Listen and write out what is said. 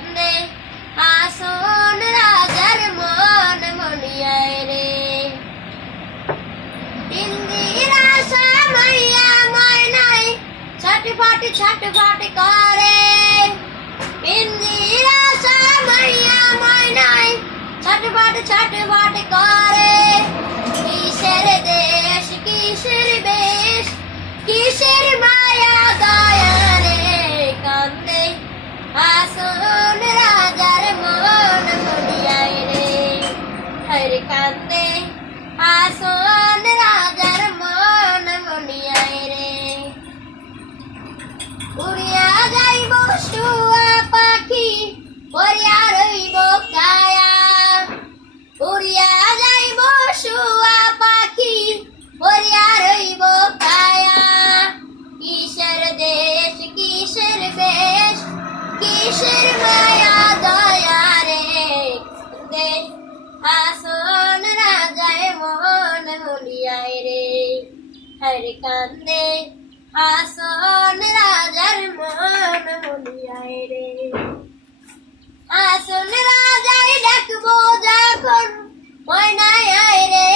কান্দে আসন রাজার মন মনিয়ায় রে ইন্দিরা সামাইয়া ময়নাই ছটফট করে ইন্দিরা সামাইয়া ময়নাই ছটফট করে কিসের দেশ কিসের বেশ কিসের মায়া দয়া রে কান্দে আসন রাজার মন মনিয়ায় রে হরে কান্দে আসন রাজার মন মনিয়ায় রে উড়িয়া যাইব শুয়া পাখি পড়িয়া রইব কায়া উড়িয়া যাইব শুয়া পাখি পড়িয়া রইব কায়া কিসের দেশ কিসের বেশ কিসের মায়া দয়া রে দে আসন রাজায় মন মনিয়ায় রে হরে কান্দে আসন রাজার মন মনিয়ায় রে আসন রাজায় ডাকবো যখন ময়নায় আয় রে